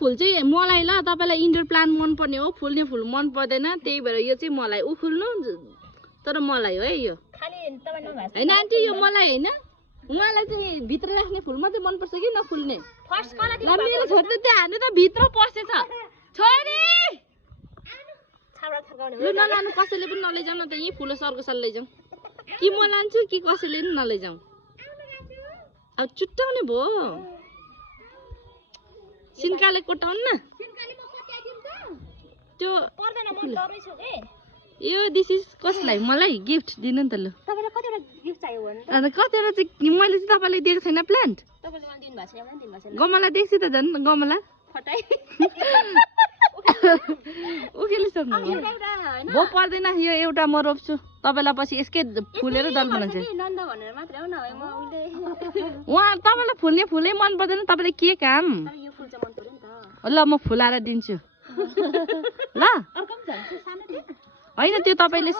फुल चाहिँ मलाई ल तपाईलाई इन्डोर प्लान्ट मन पर्ने हो फुल्ने फुल मन पर्दैन त्यही भएर यो चाहिँ मलाई उफुल्नु तर मलाई हो है यो हैन आन्टी यो मलाई हैन उहाँलाई चाहिँ भित्र राख्ने फुल मात्रै मन पर्छ कि नफुल्ने ल मेरो छोरी त हानु त भित्र पसेछ छोरी ल नलानु कसैले पनि नलैजाऊ न त यही फुल सरको साल लैजाऊ कि म लान्छु कि कसैले पनि नलैजाऊ अब चुट्टाउने भो सिन्काले कोटाउन न त्यो यो दिस इज कसलाई मलाई गिफ्ट दिनु नि त ल तपाईलाई कतिवटा गिफ्ट चाहियो भने अन्त कतिवटा चाहिँ मैले चाहिँ तपाईलाई दिएको छैन प्लान्ट तपाईले मलाई दिनु भएको छैन भने दिनु भएको छैन गमला दिएपछि त झन् गमला फटाई उखेलिसक्नु भो पर्दैन यो एउटा म रोप्छु तपाईलाई पछि यसकै फुलेर दल बनाउँछ नन्द भनेर मात्र हो न म उहिले उहाँ तपाईलाई फुल्ने फुलै मन पर्दैन तपाईलाई के काम यो फुल चाहिँ मन पर्यो नि त ल म फुलाएर दिन्छु ल अर्को पनि छ सानो हैन त्यो तपाईले